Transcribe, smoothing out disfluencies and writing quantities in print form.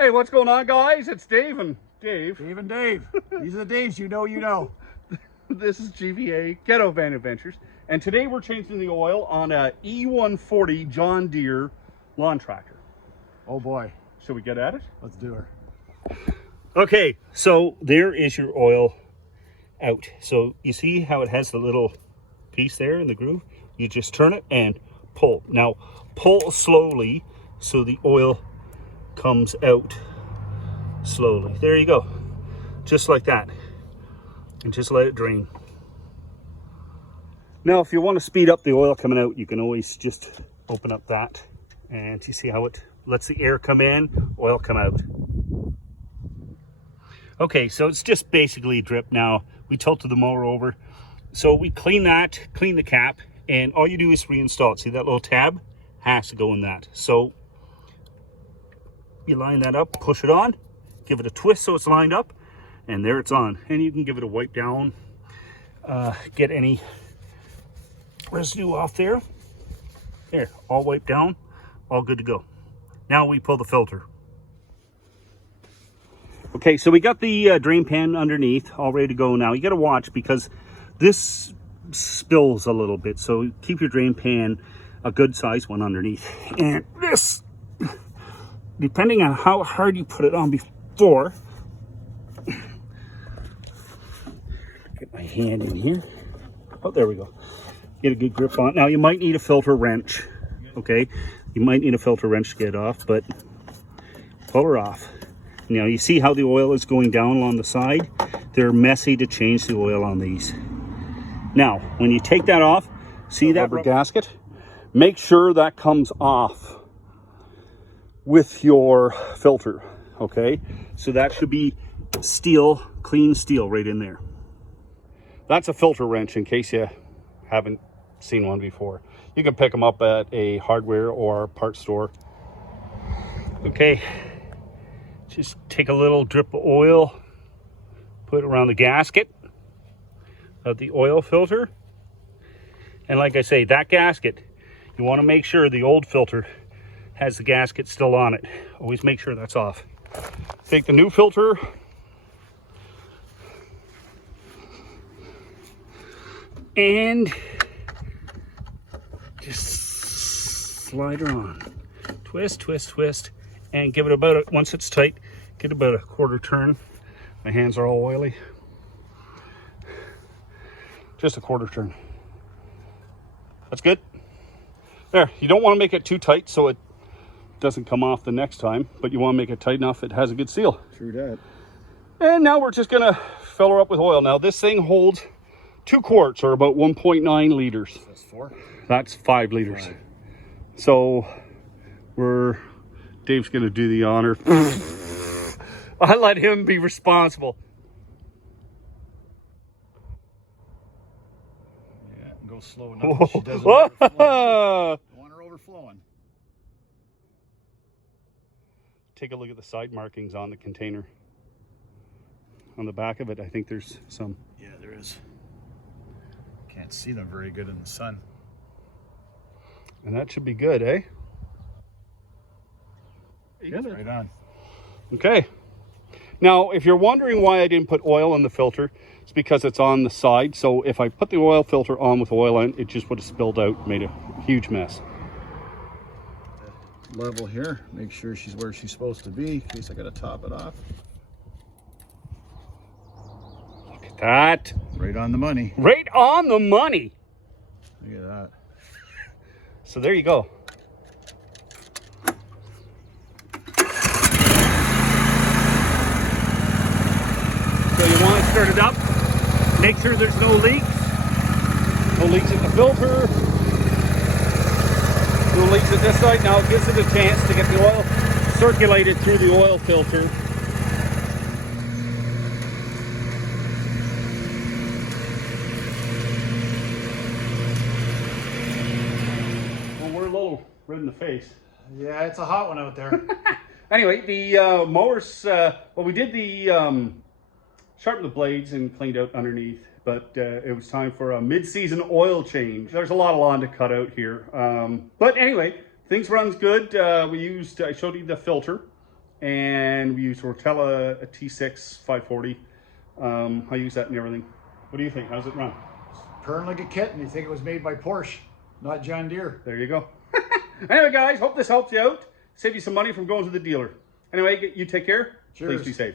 Hey, what's going on, guys? It's Dave and Dave. Dave and Dave. These are the Daves you know. This is GVA, Ghettovanadventures. And today we're changing the oil on a E140 John Deere lawn tractor. Oh boy. Should we get at it? Let's do her. Okay, so there is your oil out. So you see how it has the little piece there in the groove? You just turn it and pull. Now, pull slowly so the oil comes out slowly. There you go. Just like that. And just let it drain. Now, if you want to speed up the oil coming out, you can always just open up that. And you see how it lets the air come in, oil come out. Okay, so it's just basically a drip now. We tilted the mower over. So we clean that, clean the cap, and all you do is reinstall it. See that little tab? Has to go in that. So you line that up, push it on, give it a twist so it's lined up, and there it's on. And you can give it a wipe down, get any residue off there. There, all wiped down, all good to go. Now we pull the filter. Okay, so we got the drain pan underneath, all ready to go now. You got to watch because this spills a little bit, so keep your drain pan a good size one underneath. And this, depending on how hard you put it on before, get my hand in here. Oh, there we go. Get a good grip on it. Now you might need a filter wrench, okay? You might need a filter wrench to get it off, but pull her off. Now you see how the oil is going down along the side? They're messy to change the oil on these. Now, when you take that off, see that rubber gasket? Make sure that comes off with your filter, okay? So that should be steel, clean steel right in there. That's a filter wrench in case you haven't seen one before. You can pick them up at a hardware or parts store. Okay, just take a little drip of oil, put it around the gasket of the oil filter. And like I say, that gasket, you want to make sure the old filter has the gasket still on it. Always make sure that's off. Take the new filter, and just slide her on. Twist, twist, twist, and give it about, once it's tight, get about a quarter turn. My hands are all oily. Just a quarter turn. That's good. There, you don't want to make it too tight so it doesn't come off the next time, but you want to make it tight enough it has a good seal. True that. And now we're just gonna fill her up with oil. Now this thing holds 2 quarts or about 1.9 liters. That's 4? That's 5 liters. 5. So Dave's gonna do the honor. I let him be responsible. Yeah, go slow enough. She doesn't overflow. Don't want her overflowing. Take a look at the side markings on the container. On the back of it, I think there's some. Yeah, there is. Can't see them very good in the sun. And that should be good, eh? Yeah, right on. Okay. Now, if you're wondering why I didn't put oil in the filter, it's because it's on the side. So if I put the oil filter on with oil in, it just would have spilled out, made a huge mess. Level here, make sure she's where she's supposed to be in case I gotta top it off. Look at that. Right on the money. Right on the money. Look at that. So there you go. So you want to start it up. Make sure there's no leaks. No leaks in the filter. No leaks at this side. Now it gives it a chance to get the oil circulated through the oil filter. Well, we're a little red in the face. Yeah, it's a hot one out there. Anyway, the mowers, well, we did the sharpened the blades and cleaned out underneath, but it was time for a mid-season oil change. There's a lot of lawn to cut out here. But anyway, things runs good. I showed you the filter. and we use Rotella, a T6 540. I use that and everything. What do you think? How's it run? Purring like a kitten. You think it was made by Porsche, not John Deere. There you go. Anyway, guys, hope this helps you out. Save you some money from going to the dealer. Anyway, you take care. Cheers. Please be safe.